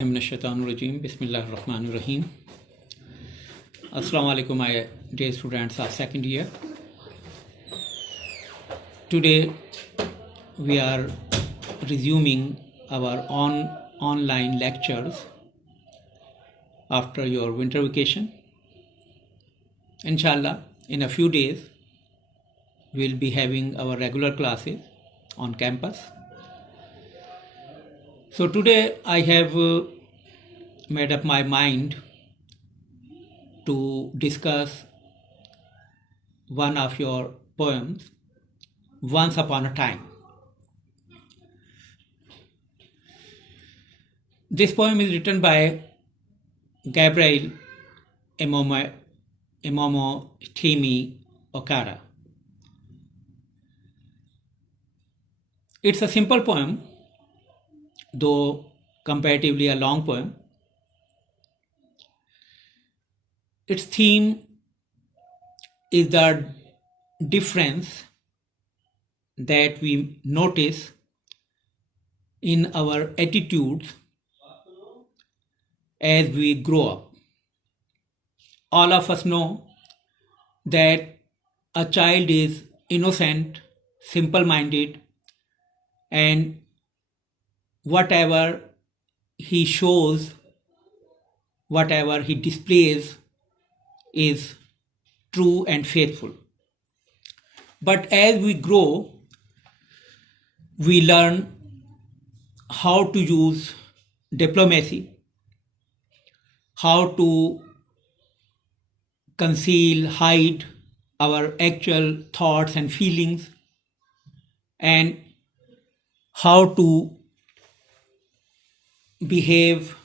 Rajim. Bismillahirrahmanirrahim. Assalamu alaikum, my dear students of second year. Today we are resuming our online lectures after your winter vacation. Inshallah, in a few days we'll be having our regular classes on campus. So today I have made up my mind to discuss one of your poems, Once Upon a Time. This poem is written by Gabriel Imomotimi Okara. It's a simple poem, though comparatively a long poem. Its theme is the difference that we notice in our attitudes as we grow up. All of us know that a child is innocent, simple-minded, and whatever he shows, whatever he displays is true and faithful. But as we grow, we learn how to use diplomacy, how to conceal, hide our actual thoughts and feelings, and how to behave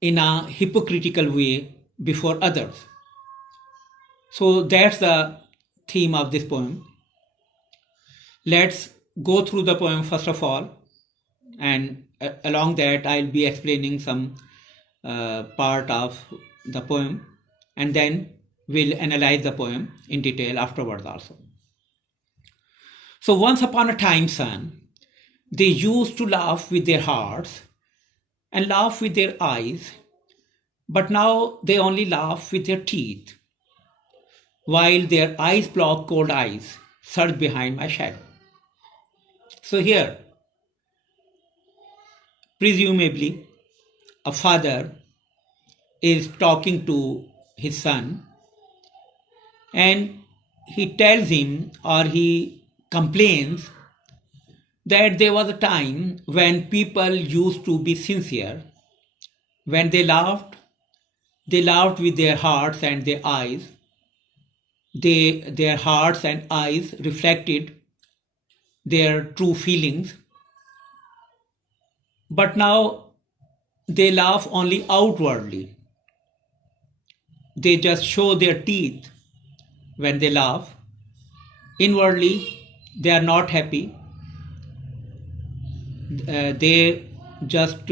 in a hypocritical way before others. So that's the theme of this poem. Let's go through the poem first of all, and along that I'll be explaining some part of the poem, and then we'll analyze the poem in detail afterwards also. So once upon a time, son, they used to laugh with their hearts and laugh with their eyes, but now they only laugh with their teeth, while their eyes block cold eyes surge behind my shadow. So here, presumably, a father is talking to his son, and he tells him, or he complains, that there was a time when people used to be sincere. When they laughed with their hearts and their eyes. Their hearts and eyes reflected their true feelings. But now they laugh only outwardly. They just show their teeth when they laugh. Inwardly, they are not happy. They just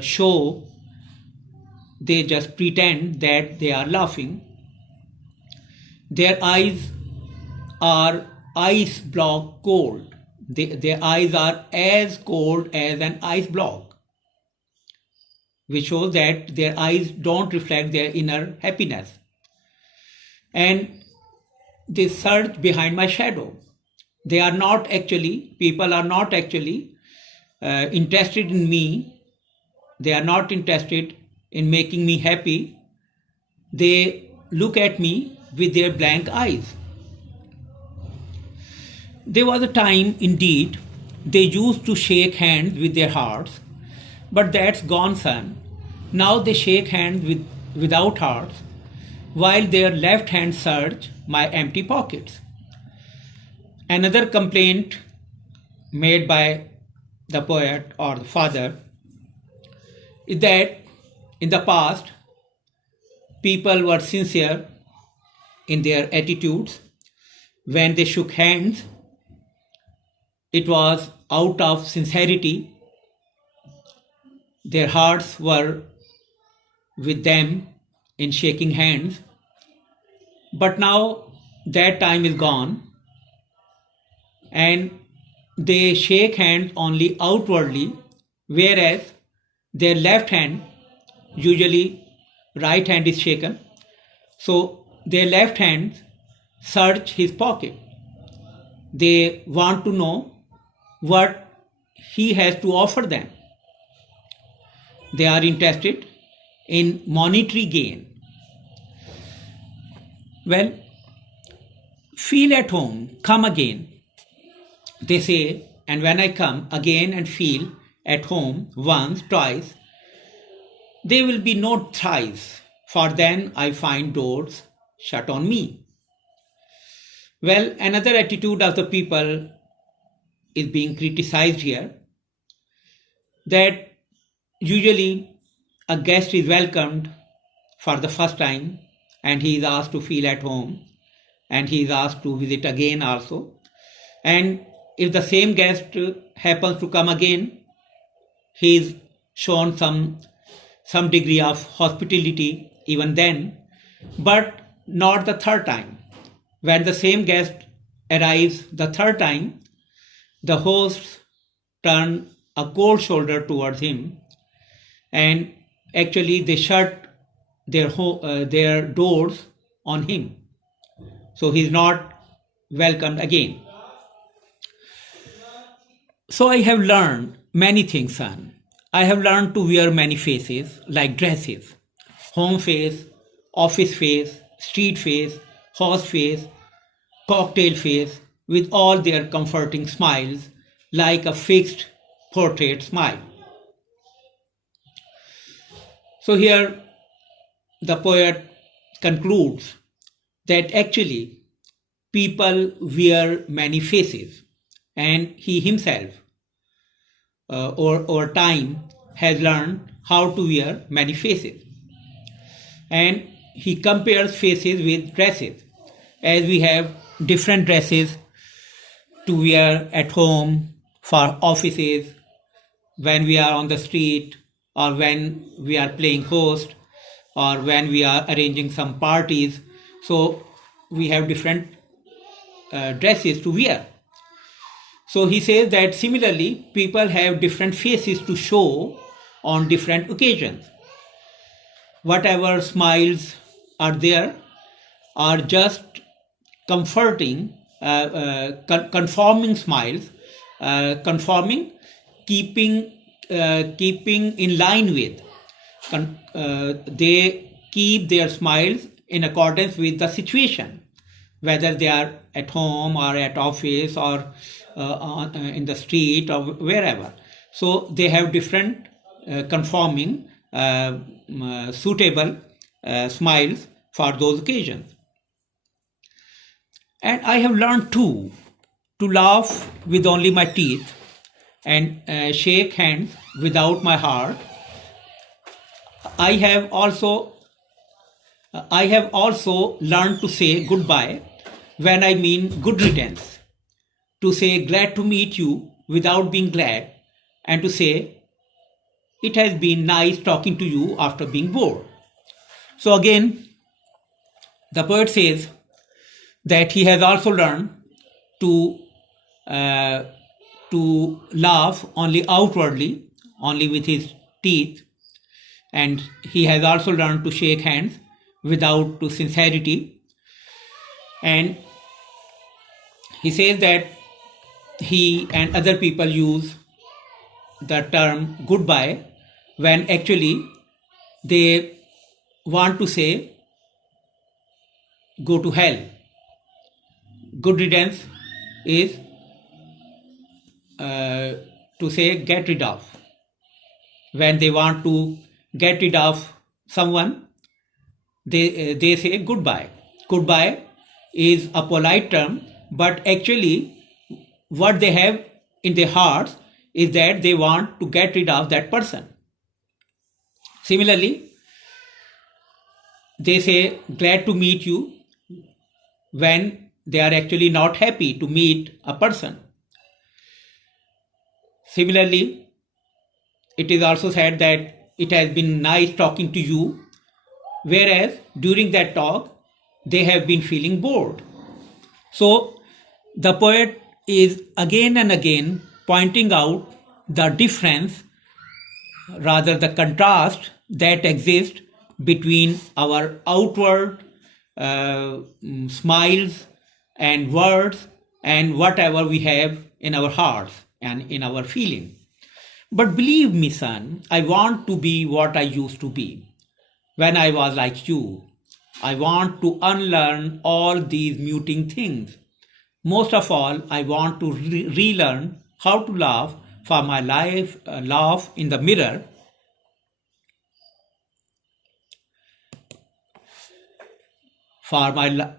show, they just pretend that they are laughing. Their eyes are ice block cold. Their eyes are as cold as an ice block, which shows that their eyes don't reflect their inner happiness. And they surge behind my shadow. People are not actually interested in me. They are not interested in making me happy. They look at me with their blank eyes. There was a time, indeed, they used to shake hands with their hearts, but that's gone, son. Now they shake hands without hearts, while their left hands search my empty pockets. Another complaint made by the poet or the father is that in the past, people were sincere in their attitudes. When they shook hands, it was out of sincerity. Their hearts were with them in shaking hands. But now that time is gone, and they shake hands only outwardly, whereas their left hand, usually right hand is shaken, so their left hand search his pocket. They want to know what he has to offer them. They are interested in monetary gain. Well, feel at home, come again, they say, and when I come again and feel at home once, twice, there will be no thrice, for then I find doors shut on me. Well, another attitude of the people is being criticized here, that usually a guest is welcomed for the first time and he is asked to feel at home and he is asked to visit again also. And if the same guest happens to come again, he is shown some degree of hospitality even then, but not the third time. When the same guest arrives the third time, the hosts turn a cold shoulder towards him and actually they shut their doors on him. So he is not welcomed again. So I have learned many things, son. I have learned to wear many faces like dresses: home face, office face, street face, horse face, cocktail face, with all their comforting smiles like a fixed portrait smile. So here the poet concludes that actually people wear many faces, and he himself over time has learned how to wear many faces. And he compares faces with dresses, as we have different dresses to wear at home, for offices, when we are on the street, or when we are playing host, or when we are arranging some parties. So we have different dresses to wear. So he says that similarly, people have different faces to show on different occasions. Whatever smiles are there are just comforting, conforming smiles, keeping in line with. They keep their smiles in accordance with the situation, whether they are at home or at office or in the street or wherever. So they have different conforming, suitable smiles for those occasions. And I have learned too to laugh with only my teeth and shake hands without my heart. I have also learned to say goodbye when I mean good riddance, to say glad to meet you without being glad, and to say it has been nice talking to you after being bored. So again, the poet says that he has also learned to laugh only outwardly, only with his teeth, and he has also learned to shake hands without to sincerity. And he says that he and other people use the term goodbye when actually they want to say go to hell. Good riddance is to say get rid of. When they want to get rid of someone, they say goodbye. Goodbye is a polite term, but actually what they have in their hearts is that they want to get rid of that person. Similarly, they say glad to meet you when they are actually not happy to meet a person. Similarly, it is also said that it has been nice talking to you, whereas during that talk they have been feeling bored. So the poet is again and again pointing out the difference rather the contrast that exists between our outward smiles and words and whatever we have in our hearts and in our feeling. But believe me, son, I want to be what I used to be when I was like you. I want to unlearn all these muting things. Most of all, I want to relearn how to laugh for my life, laugh in the mirror, for my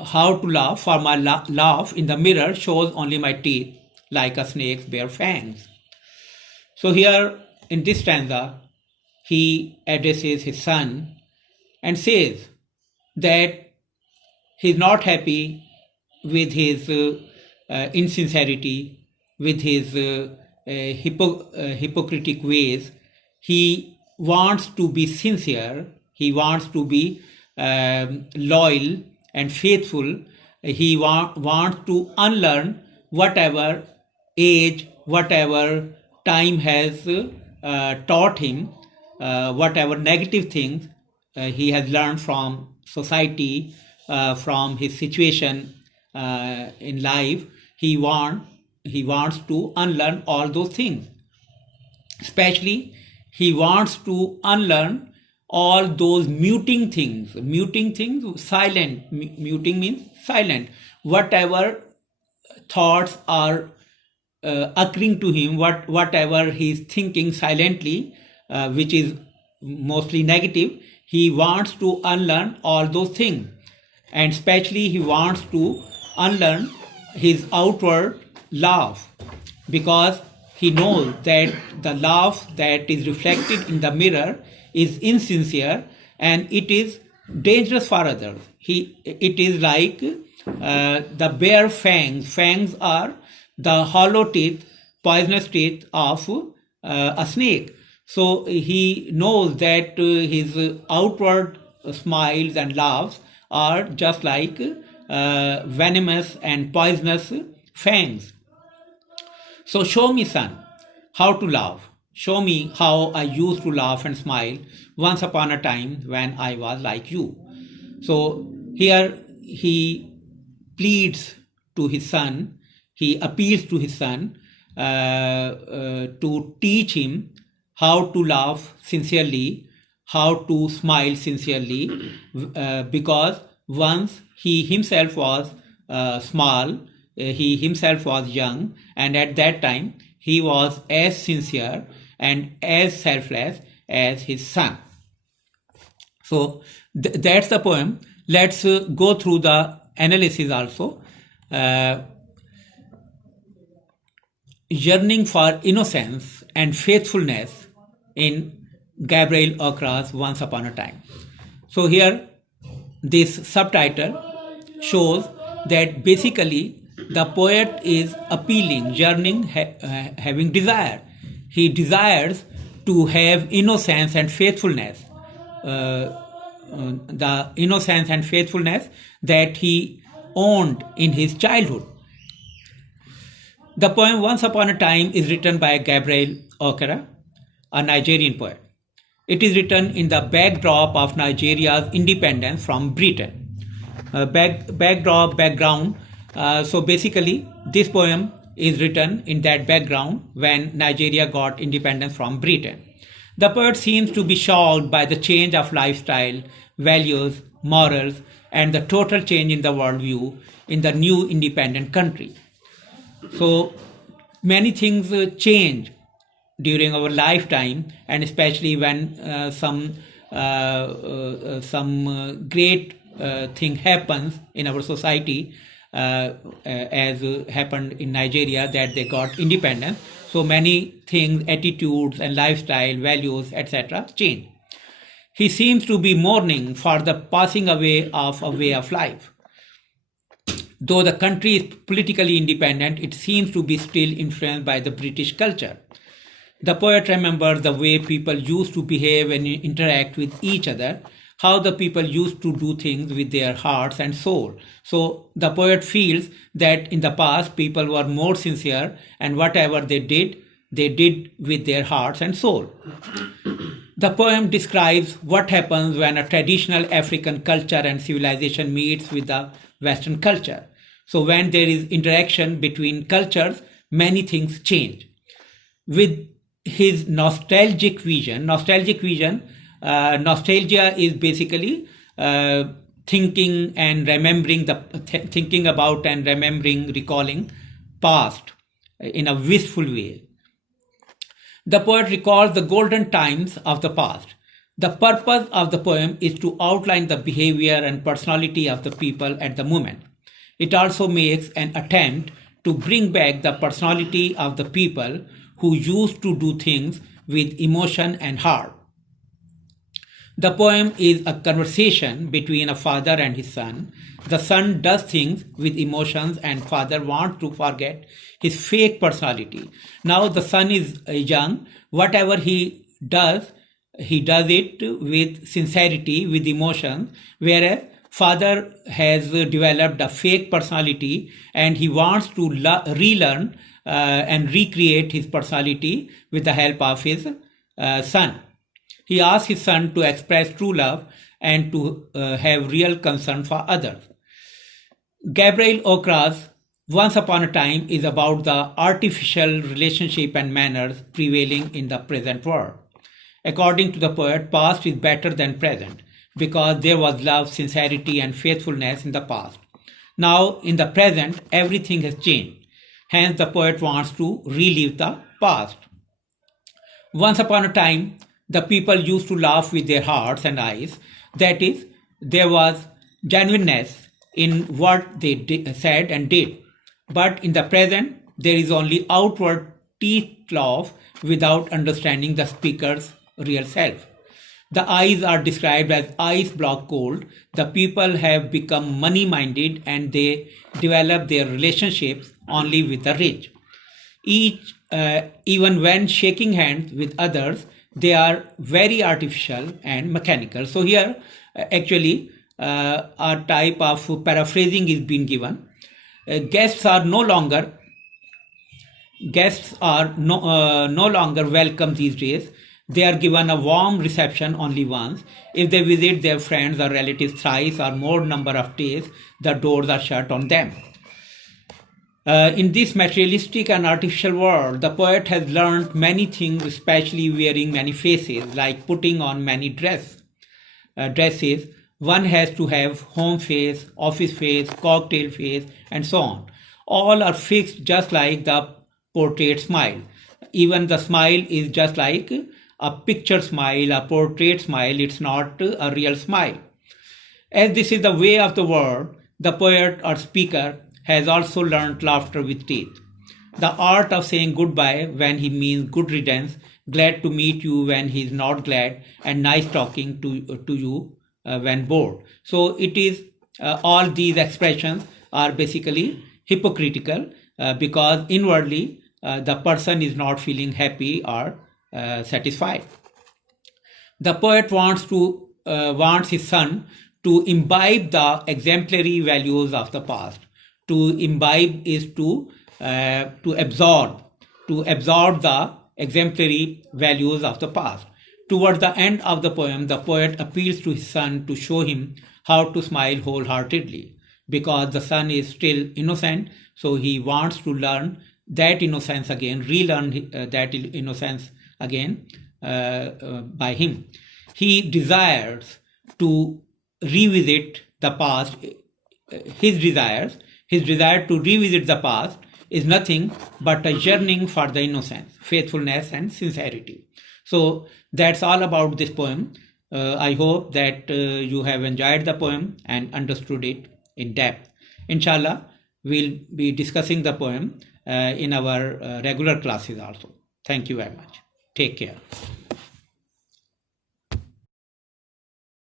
how to laugh, for my laugh in the mirror shows only my teeth like a snake's bare fangs. So here in this stanza, he addresses his son and says that he's not happy with his insincerity, with his hypocritic ways. He wants to be sincere, he wants to be loyal and faithful. He wants to unlearn whatever age, whatever time has taught him, whatever negative things he has learned from society, from his situation in life. He wants to unlearn all those things. Especially, he wants to unlearn all those muting things. Muting things, silent. Muting means silent. Whatever thoughts are occurring to him, whatever he's thinking silently, which is mostly negative, he wants to unlearn all those things. And especially he wants to unlearn his outward laugh, because he knows that the laugh that is reflected in the mirror is insincere and it is dangerous for others. It is like the bare fangs. Fangs are the hollow teeth, poisonous teeth of a snake. So he knows that his outward smiles and laughs are just like venomous and poisonous fangs. So show me, son, how to laugh. Show me how I used to laugh and smile once upon a time when I was like you. So here he pleads to his son, he appeals to his son to teach him how to laugh sincerely, how to smile sincerely, because once he himself was small, he himself was young, and at that time he was as sincere and as selfless as his son. So that's the poem. Let's go through the analysis also. Yearning for innocence and faithfulness in Gabriel Okra's Once Upon a Time. So here this subtitle shows that basically the poet is appealing, yearning, having desire. He desires to have innocence and faithfulness, the innocence and faithfulness that he owned in his childhood. The poem Once Upon a Time is written by Gabriel Okra, a Nigerian poet. It is written in the backdrop of Nigeria's independence from Britain. Background. So basically, this poem is written in that background when Nigeria got independence from Britain. The poet seems to be shocked by the change of lifestyle, values, morals, and the total change in the worldview in the new independent country. So many things change during our lifetime, and especially when some great thing happens in our society, as happened in Nigeria, that they got independence. So many things, attitudes and lifestyle, values, etc. change. He seems to be mourning for the passing away of a way of life. Though the country is politically independent, it seems to be still influenced by the British culture. The poet remembers the way people used to behave and interact with each other, how the people used to do things with their hearts and soul. So the poet feels that in the past people were more sincere, and whatever they did, they did with their hearts and soul. The poem describes what happens when a traditional African culture and civilization meets with the Western culture. So when there is interaction between cultures, many things change. With his nostalgia is basically thinking and remembering thinking about and remembering, recalling past in a wistful way. The poet recalls the golden times of the past. The purpose of the poem is to outline the behavior and personality of the people at the moment. It also makes an attempt to bring back the personality of the people who used to do things with emotion and heart. The poem is a conversation between a father and his son. The son does things with emotions and father wants to forget his fake personality. Now the son is young. Whatever he does it with sincerity, with emotion, whereas father has developed a fake personality and he wants to relearn and recreate his personality with the help of his son. He asks his son to express true love and to have real concern for others. Gabriel Okra's Once Upon a Time is about the artificial relationship and manners prevailing in the present world. According to the poet, past is better than present because there was love, sincerity, and faithfulness in the past. Now, in the present, everything has changed. Hence, the poet wants to relive the past. Once upon a time, the people used to laugh with their hearts and eyes. That is, there was genuineness in what they said and did. But in the present, there is only outward teeth laugh without understanding the speaker's real self. The eyes are described as ice block cold. The people have become money-minded and they develop their relationships only with the rich. Even when shaking hands with others, they are very artificial and mechanical. So here, actually, a type of paraphrasing is being given. Guests are no longer welcome these days. They are given a warm reception only once. If they visit their friends or relatives thrice or more number of days, the doors are shut on them. In this materialistic and artificial world, the poet has learned many things, especially wearing many faces, like putting on many dresses. One has to have home face, office face, cocktail face, and so on. All are fixed just like the portrait smile. Even the smile is just like a picture smile, a portrait smile. It's not a real smile. As this is the way of the world, the poet or speaker has also learned laughter with teeth. The art of saying goodbye when he means good riddance, glad to meet you when he is not glad, and nice talking to you when bored. So it is all these expressions are basically hypocritical because inwardly the person is not feeling happy or satisfied. The poet wants his son to imbibe the exemplary values of the past. To imbibe is to absorb the exemplary values of the past. Toward the end of the poet appeals to his son to show him how to smile wholeheartedly because the son is still innocent, so he wants to learn that innocence again, relearn that innocence again by him. He desires to revisit the past. His desire to revisit the past is nothing but a yearning for the innocence, faithfulness, and sincerity. So that's all about this poem. I hope that you have enjoyed the poem and understood it in depth. Inshallah, we'll be discussing the poem in our regular classes also. Thank you very much. Take care.